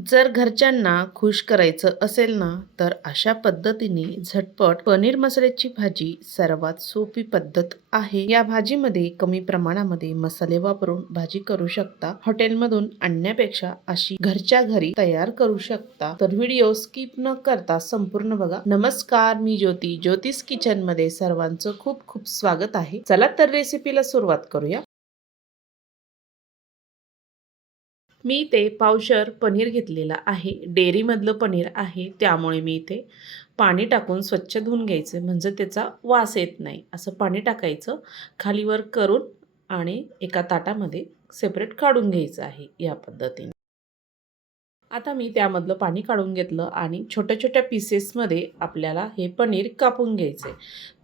जर घरच्यांना खुश करायचं असेल ना, तर अशा पद्धतीने झटपट पनीर मसाल्याची भाजी सर्वात सोपी पद्धत आहे. या भाजीमध्ये कमी प्रमाणामध्ये मसाले वापरून भाजी करू शकता. हॉटेलमधून आणण्यापेक्षा अशी घरच्या घरी तयार करू शकता. तर व्हिडिओ स्किप न करता संपूर्ण बघा. नमस्कार, मी ज्योती. ज्योतिष किचन मध्ये सर्वांचं खूप खूप स्वागत आहे. चला तर रेसिपीला सुरुवात करूया. मी इथे पावशर पनीर घेतलेला आहे. डेअरीमधलं पनीर आहे, त्यामुळे मी इथे पाणी टाकून स्वच्छ धुवून घ्यायचं, म्हणजे त्याचा वास येत नाही. असं पाणी टाकायचं, खालीवर करून आणि एका ताटामध्ये सेपरेट काढून घ्यायचं आहे या पद्धतीने. आता मी त्यामधलं पाणी काढून घेतलं आणि छोट्या छोट्या पीसेसमध्ये आपल्याला हे पनीर कापून घ्यायचं आहे.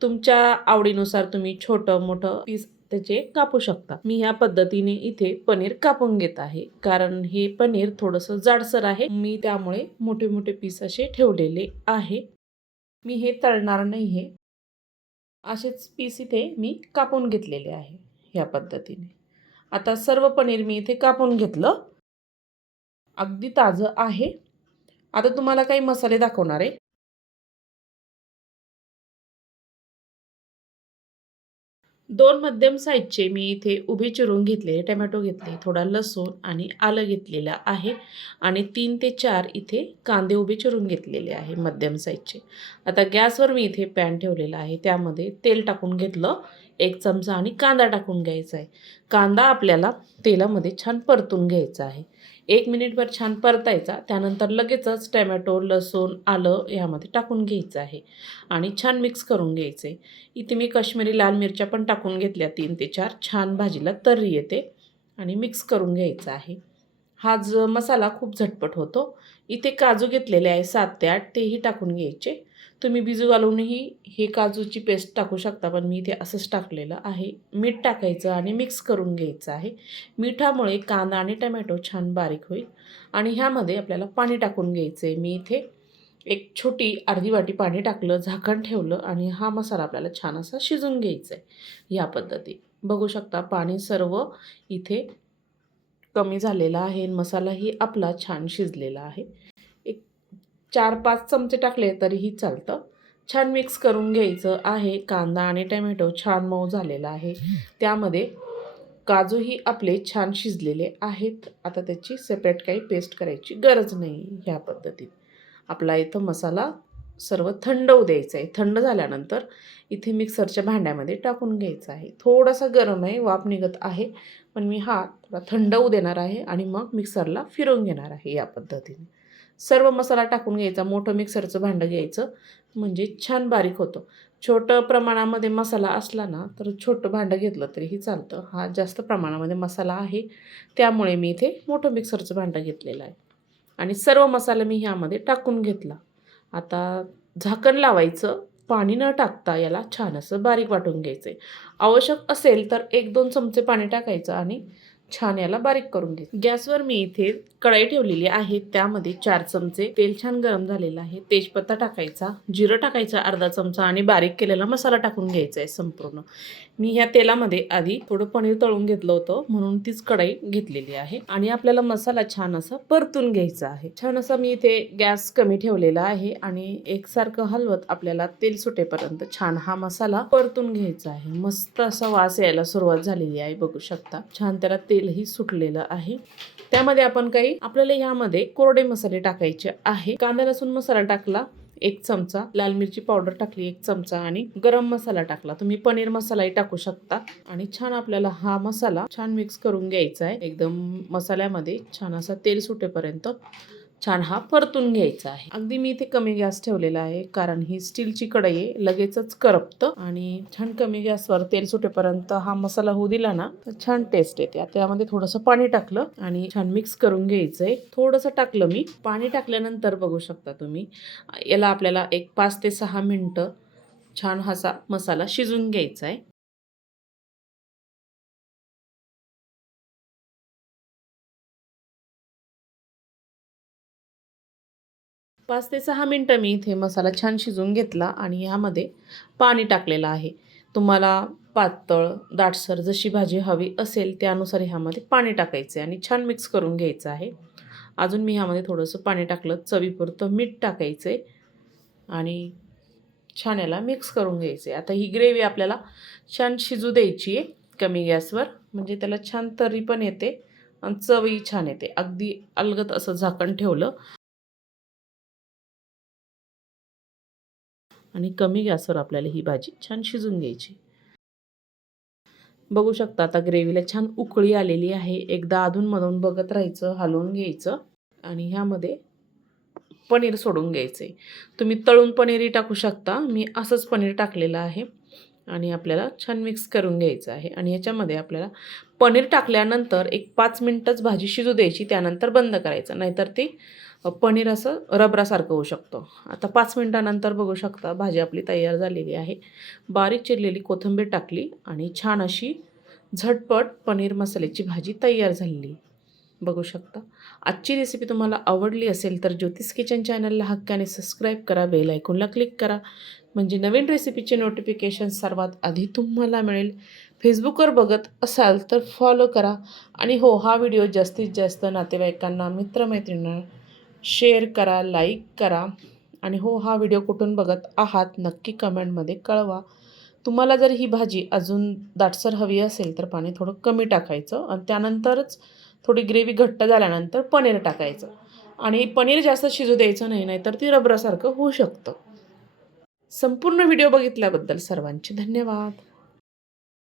तुमच्या आवडीनुसार तुम्ही छोटं मोठं पीस त्याचे कापू शकता. मी ह्या पद्धतीने इथे पनीर कापून घेत आहे, कारण हे पनीर थोडंसं जाडसर आहे. मी त्यामुळे मोठे मोठे पीस असे ठेवलेले आहे. मी हे तळणार नाही आहे. असेच पीस इथे मी कापून घेतलेले आहे ह्या पद्धतीने. आता सर्व पनीर मी इथे कापून घेतलं. अगदी ताजं आहे. आता तुम्हाला काही मसाले दाखवणार आहे. 2 मध्यम साईजचे मी इथे उभे चिरून घेतले, टोमॅटो घेतले, थोडा लसूण आणि आलं घेतलेलं आहे आणि 3 ते 4 इथे कांदे उभे चिरून घेतलेले आहे मध्यम साईजचे. आता गॅसवर मी इथे पॅन ठेवलेला आहे. त्यामध्ये तेल टाकून घेतलं 1 चमचा आणि कांदा टाकून घ्यायचा आहे. कांदा आपल्याला तेलामध्ये छान परतून घ्यायचा आहे. 1 मिनिटभर छान परतायचा. त्यानंतर लगेचच टोमॅटो, लसूण, आलं यामध्ये टाकून घ्यायचं आहे आणि छान मिक्स करून घ्यायचं आहे. इथे मी काश्मीरी लाल मिरच्या पण टाकून घेतल्या 3 ते 4. छान भाजीला तर्री येते आणि मिक्स करून घ्यायचा आहे. हा जो मसाला खूप झटपट होतो. इथे काजू घेतलेले आहे 7 ते 8, तेही टाकून घ्यायचे. तुम्ही भिजू घालूनही हे काजूची पेस्ट टाकू शकता, पण मी इथे असंच टाकलेलं आहे. मीठ टाकायचं आणि मिक्स करून घ्यायचं आहे. मिठामुळे कांदा आणि टोमॅटो छान बारीक होईल आणि ह्यामध्ये आपल्याला पाणी टाकून घ्यायचं आहे. मी इथे एक छोटी अर्धी वाटी पाणी टाकलं, झाकण ठेवलं आणि हा मसाला आपल्याला छान असा शिजून घ्यायचा आहे या पद्धती. बघू शकता पाणी सर्व इथे कमी झालेला आहे. मसालाही आपला छान शिजलेला आहे. एक 4-5 चमचे टाकले तरीही चालतं. छान मिक्स करून घ्यायचं आहे. कांदा आणि टोमॅटो छान मऊ झालेला आहे. त्यामध्ये काजूही आपले छान शिजलेले आहेत. आता त्याची सेपरेट काही पेस्ट करायची गरज नाही. ह्या पद्धतीत आपला इथं मसाला सर्व थंड होऊ द्यायचा आहे. थंड झाल्यानंतर इथे मिक्सरच्या भांड्यामध्ये टाकून घ्यायचं आहे. थोडासा गरम आहे, वाफ निघत आहे, पण मी हा थोडा थंड होऊ देणार आहे आणि मग मिक्सरला फिरवून घेणार आहे या पद्धतीने. सर्व मसाला टाकून घ्यायचा. मोठं मिक्सरचं भांडं घ्यायचं, म्हणजे छान बारीक होतं. छोटं प्रमाणामध्ये मसाला असला ना, तर छोटं भांडं घेतलं तरीही चालतं. हा जास्त प्रमाणामध्ये मसाला आहे, त्यामुळे मी इथे मोठं मिक्सरचं भांडं घेतलेलं आहे आणि सर्व मसाला मी ह्यामध्ये टाकून घेतला. आता झाकण लावायचं. पाणी न टाकता याला छान असं बारीक वाटून घ्यायचं आहे. आवश्यक असेल तर 1-2 चमचे पाणी टाकायचं आणि छान याला बारीक करून घ्यायचं. गॅसवर मी इथे कढई ठेवलेली आहे. त्यामध्ये 4 चमचे तेल छान गरम झालेलं आहे. तेजपत्ता टाकायचा, जिरं टाकायचं अर्धा चमचा आणि बारीक केलेला मसाला टाकून घ्यायचा आहे संपूर्ण. मी ह्या तेलामध्ये आधी थोडं पनीर तळून घेतलं होतं, म्हणून तीच कढई घेतलेली आहे आणि आपल्याला मसाला छान असा परतून घ्यायचा आहे. छान असा मी इथे गॅस कमी ठेवलेला आहे आणि एकसारखं हलवत आपल्याला तेल सुटेपर्यंत छान हा मसाला परतून घ्यायचा आहे. मस्त असा वास यायला सुरुवात झालेली आहे, बघू शकता. छान त्याला तेलही सुटलेलं आहे. त्यामध्ये आपण काही आपल्याला ह्यामध्ये कोरडे मसाले टाकायचे आहे. कांदा लसूण मसाला टाकला 1 चमचा, लाल मिरची पावडर टाकली 1 चमचा आणि गरम मसाला टाकला. तुम्ही पनीर मसालाही टाकू शकता आणि छान आपल्याला हा मसाला छान मिक्स करून घ्यायचा आहे. एकदम मसाल्यामध्ये छान असा तेल सुटेपर्यंत छान हा परतून घ्यायचा आहे. अगदी मी इथे कमी गॅस ठेवलेला आहे, कारण ही स्टीलची कढई आहे, लगेचच करपतं आणि छान कमी गॅसवर तेल सुटेपर्यंत हा मसाला होऊ दिला ना, तर छान टेस्ट येते. त्यामध्ये थोडंसं पाणी टाकलं आणि छान मिक्स करून घ्यायचंय. थोडंसं टाकलं मी. पाणी टाकल्यानंतर बघू शकता तुम्ही, याला आपल्याला एक 5 ते 6 मिनिटं छान असा मसाला शिजून घ्यायचा आहे. 5 ते 6 मिनिटं मी इथे मसाला छान शिजवून घेतला आणि ह्यामध्ये पाणी टाकलेलं आहे. तुम्हाला पातळ, दाटसर जशी भाजी हवी असेल त्यानुसार ह्यामध्ये पाणी टाकायचं आहे आणि छान मिक्स करून घ्यायचं आहे. अजून मी ह्यामध्ये थोडंसं पाणी टाकलं, चवीपुरतं मीठ टाकायचं आहे आणि छान याला मिक्स करून घ्यायचं आहे. आता ही ग्रेव्ही आपल्याला छान शिजू द्यायची आहे कमी गॅसवर, म्हणजे त्याला छान तरी पण येते आणि चवही छान येते. अगदी अलगद असं झाकण ठेवलं आणि कमी गॅसवर आपल्याला ही भाजी छान शिजून घ्यायची. बघू शकता आता ग्रेव्हीला छान उकळी आलेली आहे. एकदा अधूनमधून बघत राहायचं, हलवून घ्यायचं आणि ह्यामध्ये पनीर सोडून घ्यायचं आहे. तुम्ही तळून पनीरही टाकू शकता. मी असंच पनीर टाकलेलं आहे आणि आपल्याला छान मिक्स करून घ्यायचं आहे. आणि ह्याच्यामध्ये आपल्याला पनीर टाकल्यानंतर एक 5 मिनिटच भाजी शिजू द्यायची, त्यानंतर बंद करायचं, नाहीतर ते पनीर असं रबरासारखं होऊ शकतं. आता 5 मिनिटानंतर बघू शकता भाजी आपली तयार झालेली आहे. बारीक चिरलेली कोथिंबीर टाकली आणि छान अशी झटपट पनीर मसाल्याची भाजी तयार झालेली. बघू शकता. आजची रेसिपी तुम्हाला आवडली असेल तर ज्योतिष किचन चॅनलला हक्काने सबस्क्राईब करा, बेल आयकॉनला क्लिक करा, म्हणजे नवीन रेसिपीचे नोटिफिकेशन सर्वात आधी तुम्हाला मिळेल. फेसबुकवर बघत असाल तर फॉलो करा आणि हो, हा व्हिडिओ जास्तीत जास्त नातेवाईकांना, मित्रमैत्रिणींना शेअर करा, लाईक करा. आणि हो, हा व्हिडिओ कुठून बघत आहात नक्की कमेंटमध्ये कळवा. तुम्हाला जर ही भाजी अजून दाटसर हवी असेल तर पाणी थोडं कमी टाकायचं आणि त्यानंतरच थोडी ग्रेव्ही घट्ट झाल्यानंतर पनीर टाकायचं आणि पनीर जास्त शिजू द्यायचं नाही, नाहीतर ती रबरासारखं होऊ शकतं. संपूर्ण व्हिडिओ बघितल्याबद्दल सर्वांचे धन्यवाद.